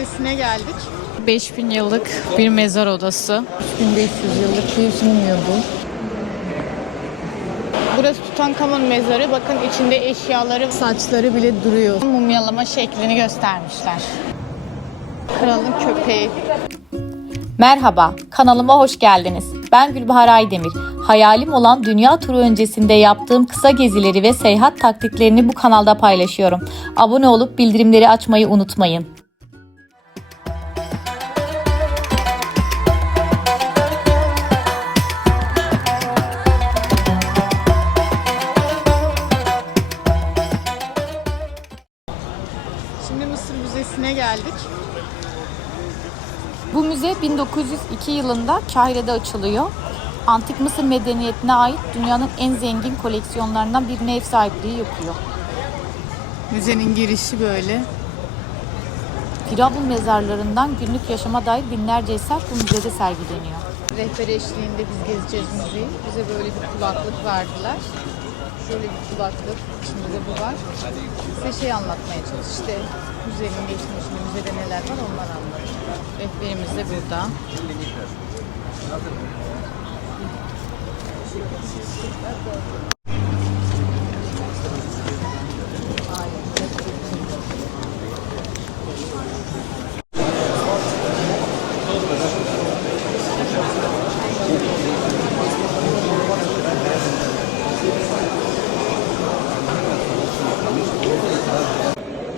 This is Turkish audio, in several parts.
Müzesi'ne geldik. 5000 yıllık bir mezar odası. 1500 yıllık bir mumya bu. Burası Tutankamon mezarı. Bakın içinde eşyaları, saçları bile duruyor. Mumyalama şeklini göstermişler. Kralın köpeği. Merhaba, kanalıma hoş geldiniz. Ben Gülbahar Aydemir. Hayalim olan dünya turu öncesinde yaptığım kısa gezileri ve seyahat taktiklerini bu kanalda paylaşıyorum. Abone olup bildirimleri açmayı unutmayın. Müzesi'ne geldik. Bu müze 1902 yılında Kahire'de açılıyor. Antik Mısır medeniyetine ait dünyanın en zengin koleksiyonlarından birine ev sahipliği yapıyor. Müzenin girişi böyle. Firavun mezarlarından günlük yaşama dair binlerce eser bu müzede sergileniyor. Rehber eşliğinde biz gezeceğiz müzeyi. Bize böyle bir kulaklık verdiler. Şöyle bir kulaklık, içinde de bu var. Size şey anlatmaya çalış. İşte müzenin geçmişini, müzede neler var onları anlatıyor. Rehberimiz de burada.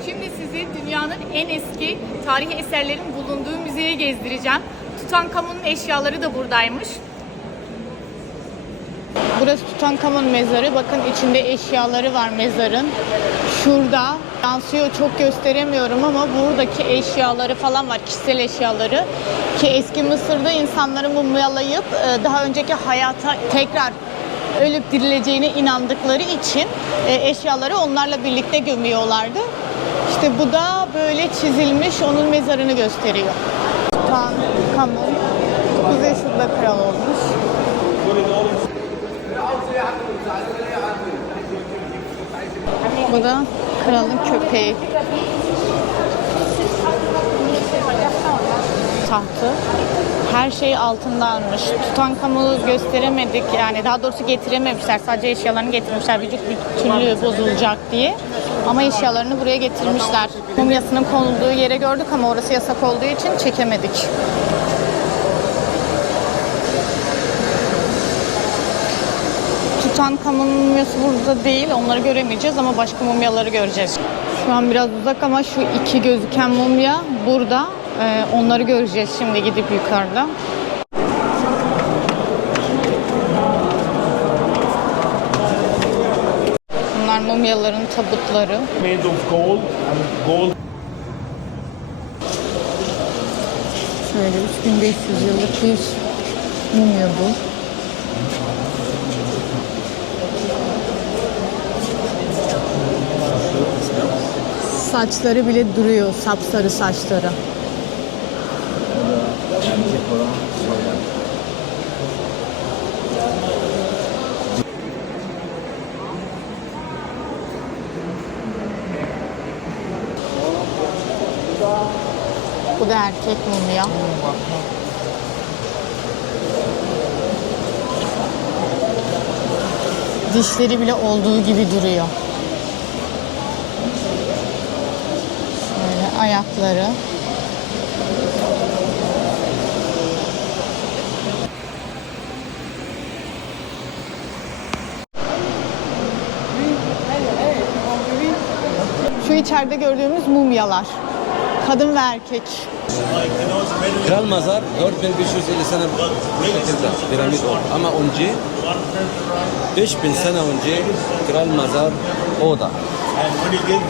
Şimdi sizi dünyanın en eski tarihi eserlerin bulunduğu müzeye gezdireceğim. Tutankamon'un eşyaları da buradaymış. Burası Tutankamon mezarı. Bakın içinde eşyaları var mezarın. Şurada yansıyor çok gösteremiyorum ama buradaki eşyaları falan var. Kişisel eşyaları. Ki eski Mısır'da insanları mumyalayıp e, daha önceki hayata tekrar ölüp dirileceğine inandıkları için e, eşyaları onlarla birlikte gömüyorlardı. İşte bu da böyle çizilmiş onun mezarını gösteriyor. Tutankamon. Kuzey yaşında kral olmuş. Bu da kralın köpeği. Tahtı. Her şey altındanmış. Tutankamon'u gösteremedik. Yani daha doğrusu getirememişler. Sadece eşyalarını getirmişler. Vücut bütünlüğü bozulacak diye. Ama eşyalarını buraya getirmişler. Mumyasının konulduğu yere gördük ama orası yasak olduğu için çekemedik. Tutankamon mumyası burada değil. Onları göremeyeceğiz ama başka mumyaları göreceğiz. Şu an biraz uzak ama şu iki gözüken mumya burada. Ee, onları göreceğiz şimdi gidip yukarıda. Bunlar mumyaların tabutları. made of gold and gold Şöyle 3500 yıllık bir mumya bu. Saçları bile duruyor, sapsarı saçları. Bu da erkek mumya. Dişleri bile olduğu gibi duruyor. Şöyle ayakları. Şu içeride gördüğümüz mumyalar. Kadın ve erkek. Kral Mazar 4550 sene. Piramit oldu. Ama önce 5000 sene önce Kral Mazar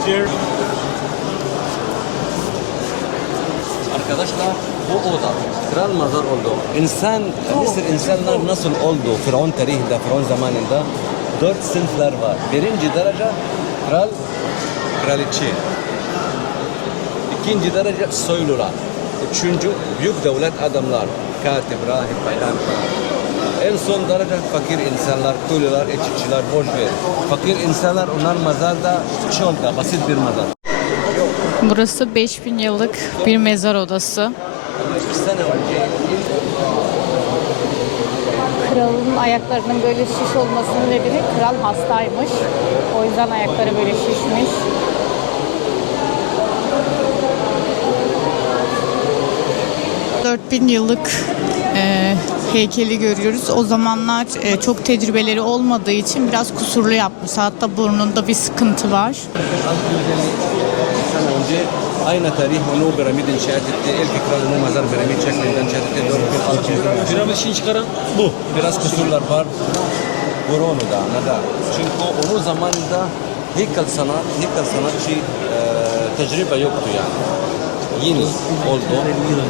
there Arkadaşlar bu oda Kral Mazar oldu. İnsan, Mısır insanlar nasıl oldu? Firavun tarihinde, Firavun zamanında dört sınıflar var. Birinci derece kral, kraliçe. İkinci derece soylular. Üçüncü büyük devlet adamlar. Katip, rahip, bayram. En son derece fakir insanlar, köylüler, eçikçiler, boş ver. Fakir insanlar onlar mazarda çölde, basit bir mazar. Burası 5000 yıllık bir mezar odası. Kralın ayaklarının böyle şiş olmasının nedeni kral hastaymış. O yüzden ayakları böyle şişmiş. ...4000 yıllık e, heykeli görüyoruz. O zamanlar e, çok tecrübeleri olmadığı için biraz kusurlu yapmış. Hatta burnunda bir sıkıntı var. 650 sene önce aynı tarih onu piramit inşa etti. İlk kral onu mezar piramit şeklinde inşa etti. 4600 Piramit için çıkaran bu. Biraz kusurlar var. Voronu'da, nada. Çünkü onun zamanında heykel sanat, heykel sanatçı e, tecrübe yoktu yani. Yeni oldu.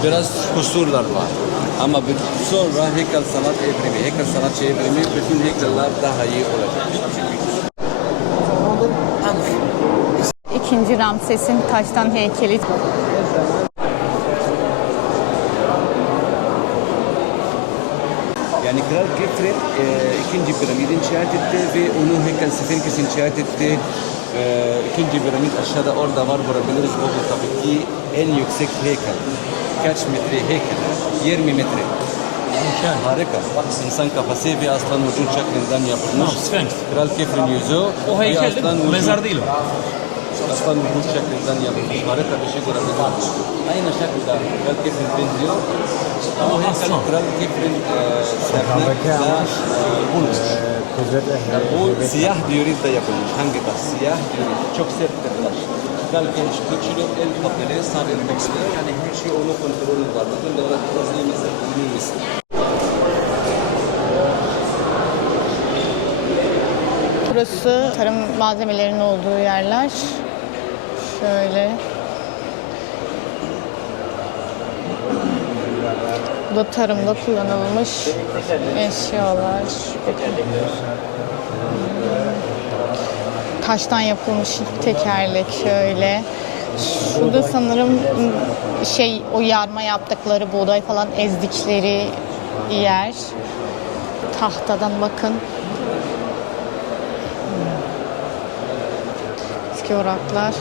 Biraz kusurlar var. Ama bir, sonra heykel sanat evrimi, heykel sanatçı evrimi bütün heykeller daha iyi olacak. İkinci Ramses'in taştan heykeli. Yani Kral Kefren e, ikinci piramidi inşa etti ve onu heykel Sphinx inşa etti. E, ikinci piramit aşağıda orada var bulabiliriz. O da tabii ki en yüksek heykel. Kaç metre heykel? 20 metre. Harika. Bak insan kafası ve aslan vücut şeklinden yapılmış. Sphinx. Kral Kefren yüzü. O heykel değil mi? Mezar değil o. Aslan vücut şeklinden yapılmış. Harika bir şey görebiliriz. Aynı şekilde Kral Kefren benziyor. Ama o heykel. Kral Kefren e, ve bulmuş. Bu siyah diorit de yapılmış. Hangi taş? Siyah diorit. Çok sert bir taş. Belki güçlü el papeli sabitmek istiyor. Yani her şey onu kontrolü var. Bütün devlet misin? İyi misin? Burası tarım malzemelerinin olduğu yerler. Şöyle. Da tarımda kullanılmış eşyalar. Taştan yapılmış tekerlek şöyle. Şurada sanırım şey o yarma yaptıkları buğday falan ezdikleri yer. Tahtadan bakın. Eski oraklar.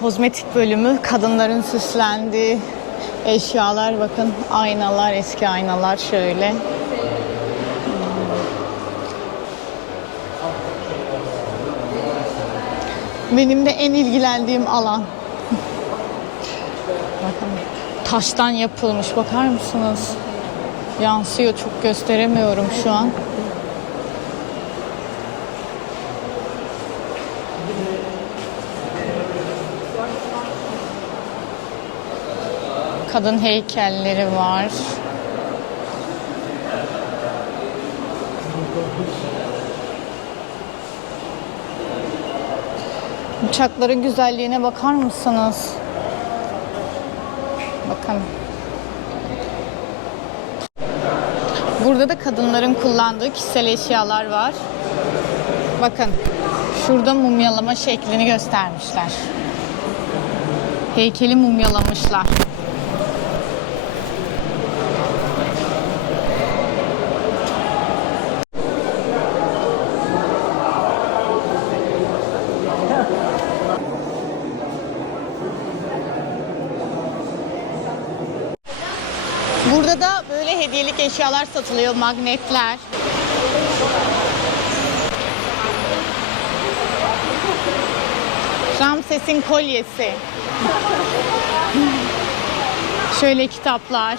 Kozmetik bölümü kadınların süslendiği eşyalar bakın aynalar eski aynalar şöyle. Benim de en ilgilendiğim alan. Bakın taştan yapılmış bakar mısınız? Yansıyor çok gösteremiyorum şu an. Kadın heykelleri var. Uçakların güzelliğine bakar mısınız? Bakın. Burada da kadınların kullandığı kişisel eşyalar var. Bakın. Şurada mumyalama şeklini göstermişler. Heykeli mumyalamışlar. Burada da böyle hediyelik eşyalar satılıyor, magnetler. Ramses'in kolyesi. Şöyle kitaplar.